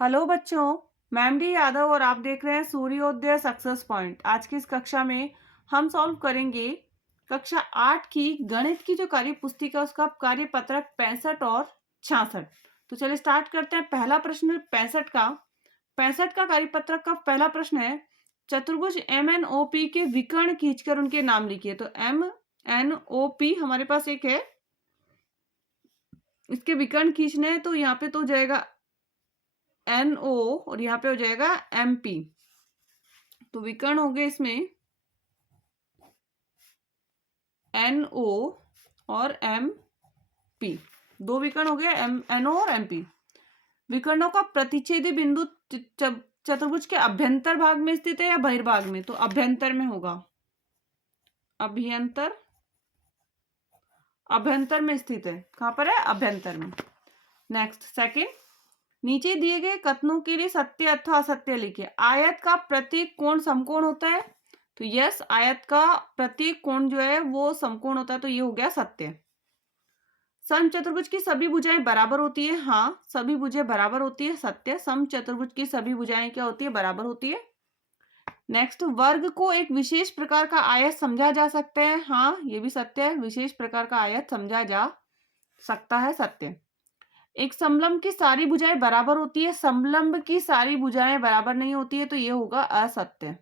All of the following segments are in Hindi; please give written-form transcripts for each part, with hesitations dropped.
हेलो बच्चों, मैं एमडी यादव और आप देख रहे हैं सूर्योदय सक्सेस पॉइंट। आज की इस कक्षा में हम सॉल्व करेंगे कक्षा 8 की गणित की जो कार्य पुस्तिका है उसका कार्य पत्रक 65 और 66। तो चलिए स्टार्ट करते हैं। पहला प्रश्न 65 का कार्य पत्रक का पहला प्रश्न है, चतुर्भुज एम एन ओ पी के विकर्ण खींचकर उनके नाम लिखिए। तो एम एन ओ पी हमारे पास एक है, इसके विकर्ण खींचने हैं तो यहाँ पे तो हो जाएगा NO और यहाँ पे हो जाएगा MP। तो विकर्ण हो गए इसमें NO और MP, दो विकर्ण हो गए NO और MP। विकर्णों का प्रतिच्छेदी बिंदु चतुर्भुज के अभ्यंतर भाग में स्थित है या बहिर्भाग में? तो अभ्यंतर में होगा, अभ्यंतर में स्थित है। कहां पर है? अभ्यंतर में। नेक्स्ट सेकंड, नीचे दिए गए कथनों के लिए सत्य अथवा असत्य लिखिए। आयत का प्रत्येक कोण समकोण होता है, तो यस, आयत का प्रत्येक कोण जो है वो समकोण होता है, तो ये हो गया सत्य। समचतुर्भुज की सभी भुजाएं बराबर होती है, हाँ सभी भुजाएं बराबर होती है, सत्य। समचतुर्भुज की सभी भुजाएं क्या होती है? बराबर होती है। नेक्स्ट, वर्ग को एक विशेष प्रकार का आयत समझा जा सकता है, हाँ ये भी सत्य है, विशेष प्रकार का आयत समझा जा सकता है, सत्य। एक समलंब की सारी भुजाएं बराबर होती है, समलंब की सारी भुजाएं बराबर नहीं होती है, तो ये होगा असत्य।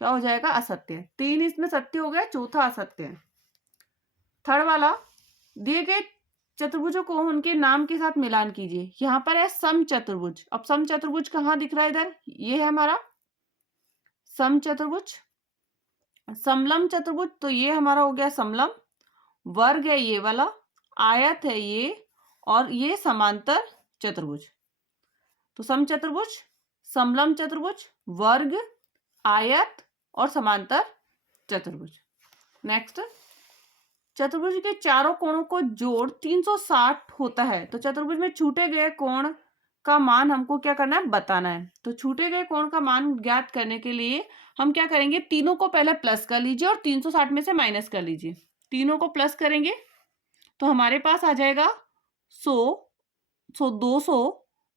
क्या हो जाएगा? असत्य। 3 इसमें सत्य हो गया, चौथा असत्य है। थर्ड वाला, दिए गए चतुर्भुजों को उनके नाम के साथ मिलान कीजिए। यहाँ पर है समचतुर्भुज। अब समचतुर्भुज कहाँ दिख रहा है? इधर ये है हमारा समचतुर्भुज। समलंब चतुर्भुज, तो ये हमारा हो गया समलंब। वर्ग है ये वाला, आयत है ये, और ये समांतर चतुर्भुज। तो समचतुर्भुज, समलंब चतुर्भुज, वर्ग, आयत और समांतर चतुर्भुज। नेक्स्ट, चतुर्भुज के चारों कोणों को जोड़ 360 होता है, तो चतुर्भुज में छूटे गए कोण का मान हमको क्या करना है? बताना है। तो छूटे गए कोण का मान ज्ञात करने के लिए हम क्या करेंगे? तीनों को पहले प्लस कर लीजिए और 360 में से माइनस कर लीजिए। तीनों को प्लस करेंगे तो हमारे पास आ जाएगा 200,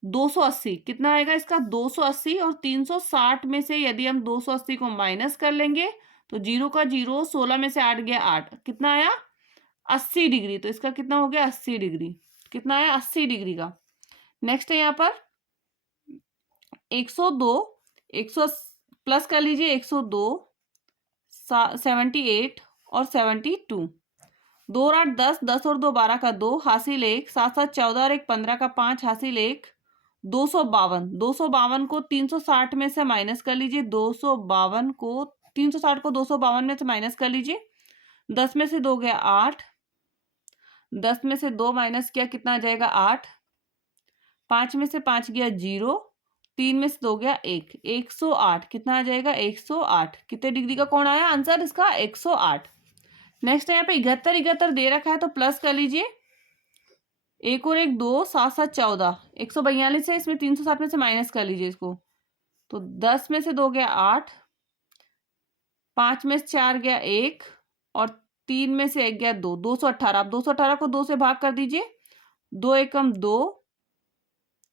280। कितना आएगा इसका? 280। और 360 में से यदि हम 280 को माइनस कर लेंगे तो 0 का 0, 16 में से 8 गया 8, कितना आया? 80 डिग्री। तो इसका कितना हो गया? 80 डिग्री। कितना आया? 80 डिग्री का। नेक्स्ट है यहाँ पर 102, 100 प्लस कर लीजिए, 102, 78 और 72। 2 और 8 10, 10 और 2 12 का 2, हासिल 1, 7 7 14 और 1 15 का 5, हासिल 1, 252। 252 को 360 में से माइनस कर लीजिए। 252 को 360 को 252 में से माइनस कर लीजिए। 10 में से 2 गया 8, 10 में से 2 माइनस किया, कितना आ जाएगा? 8। 5 में से 5 गया 0, 3 में से 2 गया 1, 108। कितना आ जाएगा? 108। कितने डिग्री का कोण आया? आंसर इसका 108। नेक्स्ट है यहाँ पे 71, 71 दे रखा है तो प्लस कर लीजिए। 1 और 1 2, 7 7 14, 142 है, इसमें 360 में से माइनस कर लीजिए इसको। तो 10 में से 2 गया 8, 5 में से 4 गया 1 और 3 में से 1 गया 2, 218। आप 218 को 2 से भाग कर दीजिए। 2 एकम 2,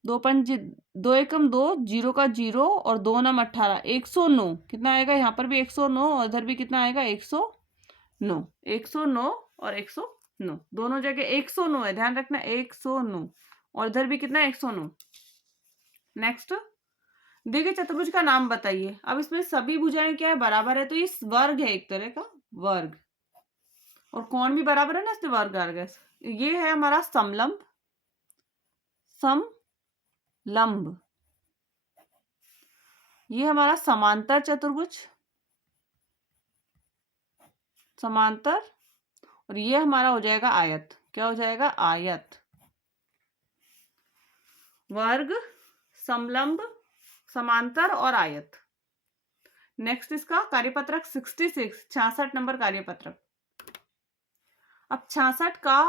2 पंच 2 एकम 2, 0 का 0 और 2 नम 18, 109। कितना आएगा? यहाँ पर भी 109 और इधर भी कितना आएगा? 109। 109 और 109 दोनों जगह 109 है, ध्यान रखना 109। और इधर भी कितना है? 109। नेक्स्ट, देखिए चतुर्भुज का नाम बताइए। अब इसमें सभी भुजाएं क्या है? बराबर है, तो इस वर्ग है, एक तरह का वर्ग, और कोण भी बराबर है ना, इसलिए वर्ग आ गया। ये है हमारा समलंब, समलंब। ये हमारा समांतर चतुर्भुज, समांतर, और ये हमारा हो जाएगा आयत। क्या हो जाएगा? आयत। वर्ग, समलंब, समांतर और आयत। नेक्स्ट इसका कार्यपत्रक 66, 66 नंबर कार्यपत्रक। अब 66 का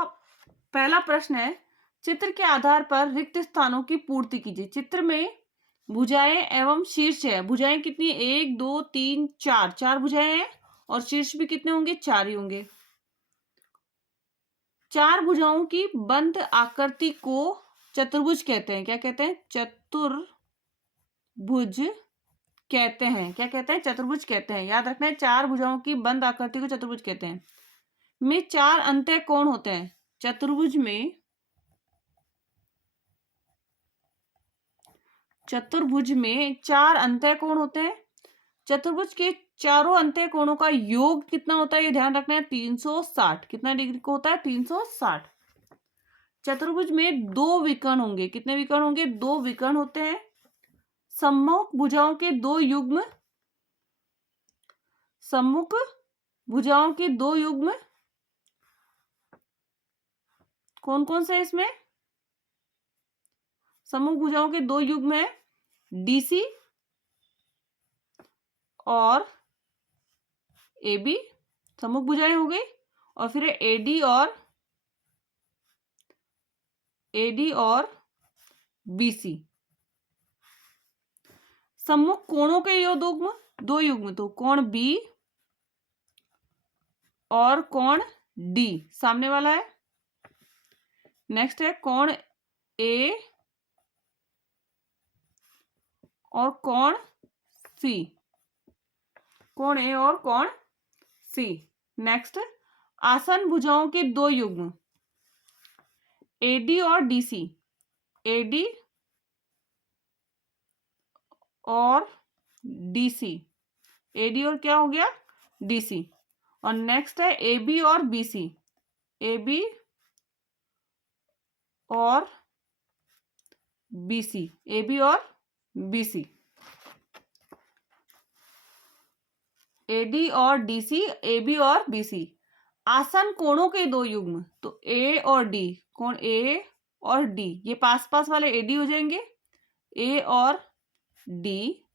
पहला प्रश्न है, चित्र के आधार पर रिक्त स्थानों की पूर्ति कीजिए। चित्र में भुजाएं एवं शीर्ष है। भुजाएं कितनी? 1 2 3 4, 4 भुजाएं हैं, और शीर्ष भी कितने होंगे? 4 ही होंगे। 4 भुजाओं की बंद आकृति को चतुर्भुज कहते हैं। क्या कहते हैं? चतुर्भुज कहते हैं। क्या कहते हैं? चतुर्भुज कहते हैं। याद रखना है, 4 भुजाओं की बंद आकृति को चतुर्भुज कहते हैं। में 4 अंत्य कोण होते हैं। चतुर्भुज में 4 अंत्य कोण होते हैं। चतुर्भुज के चारों अंत्य कोणों का योग कितना होता है, ये ध्यान रखना है, 360। कितना डिग्री को होता है? 360। चतुर्भुज में 2 विकर्ण होंगे। कितने विकर्ण होंगे? 2 विकर्ण होते हैं। सम्मुख भुजाओं के 2 युग्म, सम्मुख भुजाओं के 2 युग्म कौन कौन से इसमें? सम्मुख भुजाओं के 2 युग्म है, डीसी और एबी, सम्मुख भुजाएं हो गई। और फिर एडी और बीसी। सम्मुख कोणों के युग्म, 2 युग्म, तो कोण बी और कोण डी सामने वाला है। नेक्स्ट है कोण ए और कोण सी, कोण ए और कोण सी। नेक्स्ट आसन भुजाओं के 2 युग्म, एडी और डीसी, एडी और डीसी, एडी और क्या हो गया? डीसी। और नेक्स्ट है एबी और बीसी, एबी और बीसी, एबी और बीसी, एडी और डीसी, एबी और बीसी। आसन कोणों के 2 युग्म, तो ए और डी, कोण ए और डी, ये पास पास वाले एडी हो जाएंगे, ए और डी।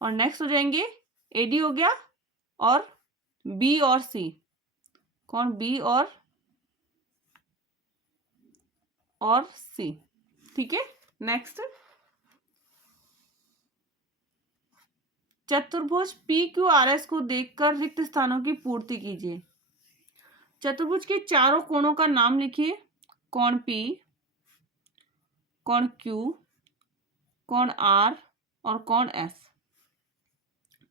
और नेक्स्ट हो जाएंगे एडी हो गया, और बी और सी, कौन? बी और सी। ठीक है। नेक्स्ट, चतुर्भुज पी क्यू आर एस को देखकर रिक्त स्थानों की पूर्ति कीजिए। चतुर्भुज के चारों कोणों का नाम लिखिए। कोण पी, कोण क्यू, कोण आर और कोण S.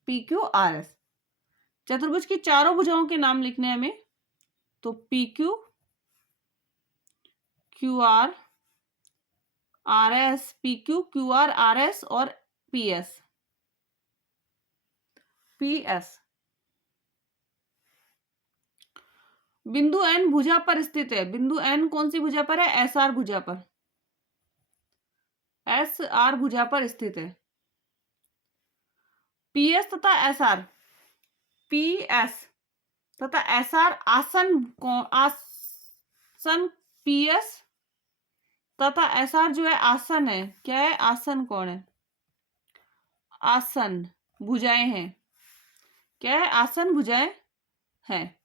P Q R S. चतुर्भुज की चारों भुजाओं के नाम लिखने हैं हमें, तो P Q, Q R, R S, P Q, Q R S और पी एस, पी एस। बिंदु एन भुजा पर स्थित है। बिंदु एन कौन सी भुजा पर है? एस आर भुजा पर, एस आर भुजा पर स्थित है। पी एस तथा एस आर, पी एस तथा एस आर आसन पी एस तथा एस आर जो है आसन है। क्या है? आसन कोण है, आसन भुजाएं हैं। क्या है? आसन भुजाएं हैं।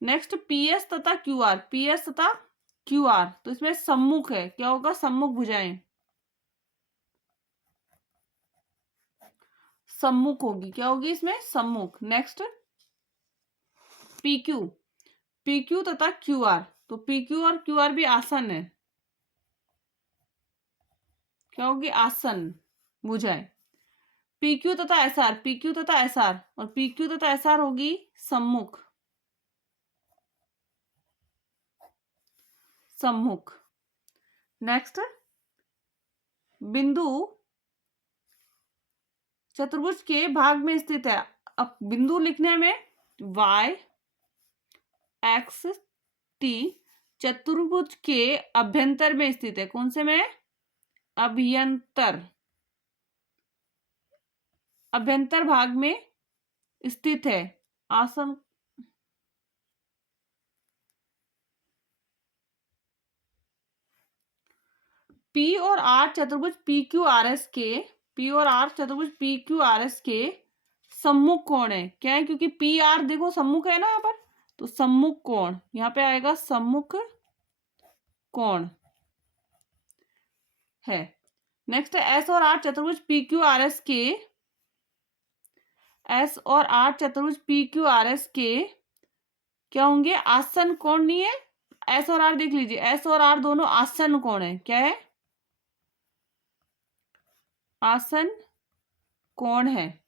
नेक्स्ट पी एस तथा क्यू आर, पी एस तथा क्यू आर, तो इसमें सम्मुख है। क्या होगा? सम्मुख भुजाएं, सम्मुख होगी। क्या होगी इसमें? सम्मुख। Next P Q, P Q तथा क्यू आर, तो पी क्यू और क्यू आर भी आसन है। क्या होगी? आसन भुजाएं। पी क्यू तथा एस आर, पी क्यू तथा एस आर, और पी क्यू तथा एस आर होगी सम्मुख, सम्मुख। नेक्स्ट बिंदु चतुर्भुज के भाग में स्थित है। अब बिंदु लिखने में y x t चतुर्भुज के अभ्यंतर में स्थित है। कौन से में? अभ्यंतर, अभ्यंतर भाग में स्थित है। आसन पी और आर चतुर्भुज पी क्यू आर एस के, पी और आर चतुर्भुज पी क्यू आर एस के सम्मुख कोण है। क्या है? क्योंकि पी आर देखो सम्मुख है ना यहाँ पर, तो सम्मुख कोण यहाँ पे आएगा, सम्मुख कोण है। नेक्स्ट है एस और आर चतुर्भुज पी क्यू आर एस के, एस और आर चतुर्भुज पी क्यू आर एस के क्या होंगे? आसन कोण नहीं है, एस और आर देख लीजिए, एस और आर दोनों आसन कोण है। क्या है? आसन कोण है।